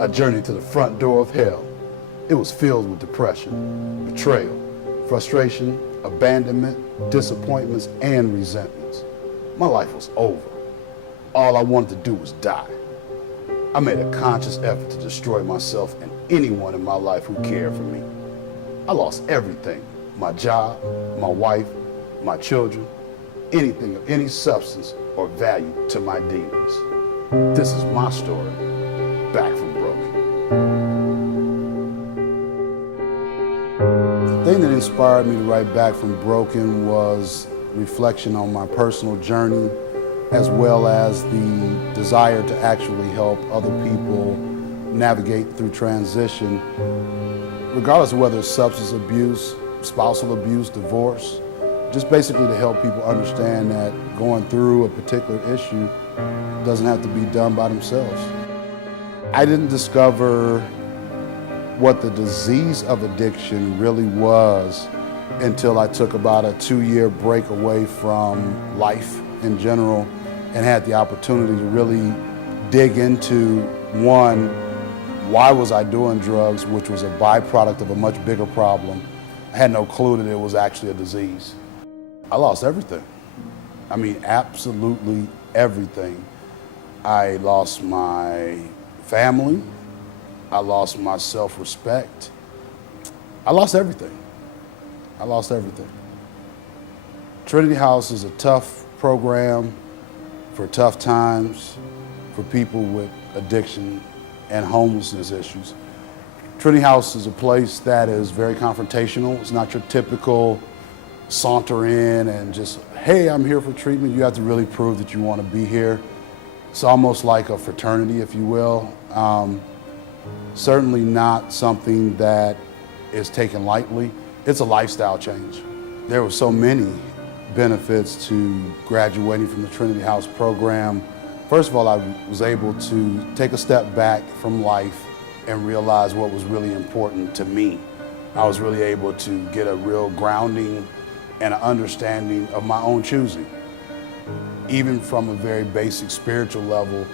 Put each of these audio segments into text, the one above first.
A journey to the front door of hell. It was filled with depression, betrayal, frustration, abandonment, disappointments, and resentments. My life was over. All I wanted to do was die. I made a conscious effort to destroy myself and anyone in my life who cared for me. I lost everything: my job, my wife, my children, anything of any substance or value to my demons. This is my story, Back from Broken. The thing that inspired me to write Back from Broken was reflection on my personal journey, as well as the desire to actually help other people navigate through transition, regardless of whether it's substance abuse, spousal abuse, divorce, just basically to help people understand that going through a particular issue doesn't have to be done by themselves. I didn't discover what the disease of addiction really was until I took about a 2-year break away from life in general and had the opportunity to really dig into, one, why was I doing drugs, which was a byproduct of a much bigger problem. I had no clue that it was actually a disease. I lost everything. I mean, absolutely everything. I lost my family. I lost my self-respect. I lost everything. I lost everything. Trinity House is a tough program for tough times, for people with addiction and homelessness issues. Trinity House is a place that is very confrontational. It's not your typical saunter in and just, hey, I'm here for treatment. You have to really prove that you want to be here. It's almost like a fraternity, if you will. Certainly not something that is taken lightly. It's a lifestyle change. There were so many benefits to graduating from the Trinity House program. First of all, I was able to take a step back from life and realize what was really important to me. I was really able to get a real grounding and an understanding of my own choosing. Even from a very basic spiritual level,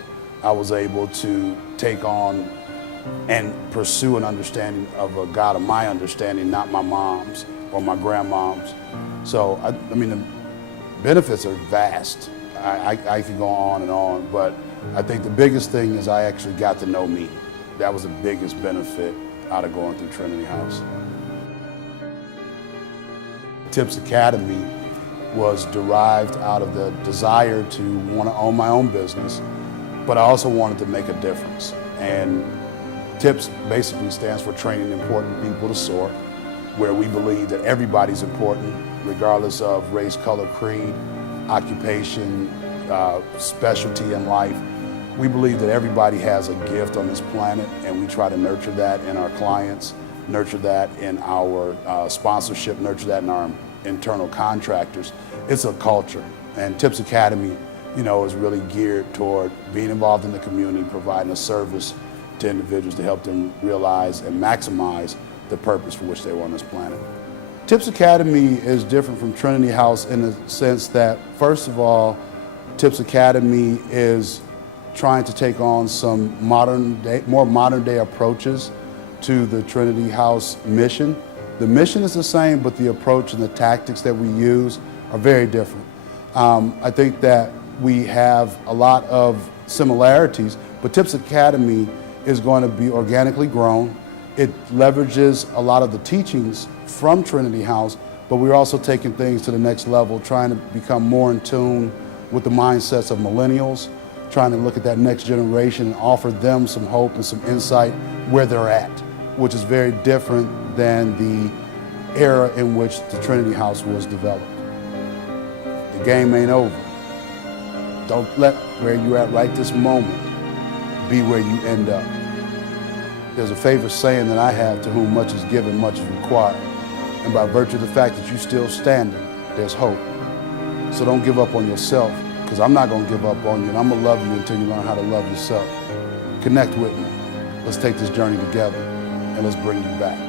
I was able to take on and pursue an understanding of a God of my understanding, not my mom's or my grandmom's. So, I mean, the benefits are vast. I could go on and on, but I think the biggest thing is I actually got to know me. That was the biggest benefit out of going through Trinity House. Tips Academy was derived out of the desire to want to own my own business, but I also wanted to make a difference. And TIPS basically stands for Training Important People to Soar, where we believe that everybody's important, regardless of race, color, creed, occupation, specialty in life. We believe that everybody has a gift on this planet, and we try to nurture that in our clients, nurture that in our sponsorship, nurture that in our internal contractors. It's a culture, and TIPS Academy, you know, is really geared toward being involved in the community, providing a service to individuals to help them realize and maximize the purpose for which they were on this planet. TIPS Academy is different from Trinity House in the sense that, first of all, TIPS Academy is trying to take on some more modern day approaches to the Trinity House mission. The mission is the same, but the approach and the tactics that we use are very different. I think that we have a lot of similarities, but TIPS Academy is going to be organically grown. It leverages a lot of the teachings from Trinity House, but we're also taking things to the next level, trying to become more in tune with the mindsets of millennials, trying to look at that next generation and offer them some hope and some insight where they're at, which is very different than the era in which the Trinity House was developed. The game ain't over. Don't let where you're at right this moment be where you end up. There's a favorite saying that I have: to whom much is given, much is required. And by virtue of the fact that you're still standing, there's hope. So don't give up on yourself, because I'm not going to give up on you, and I'm going to love you until you learn how to love yourself. Connect with me. Let's take this journey together, and let's bring you back.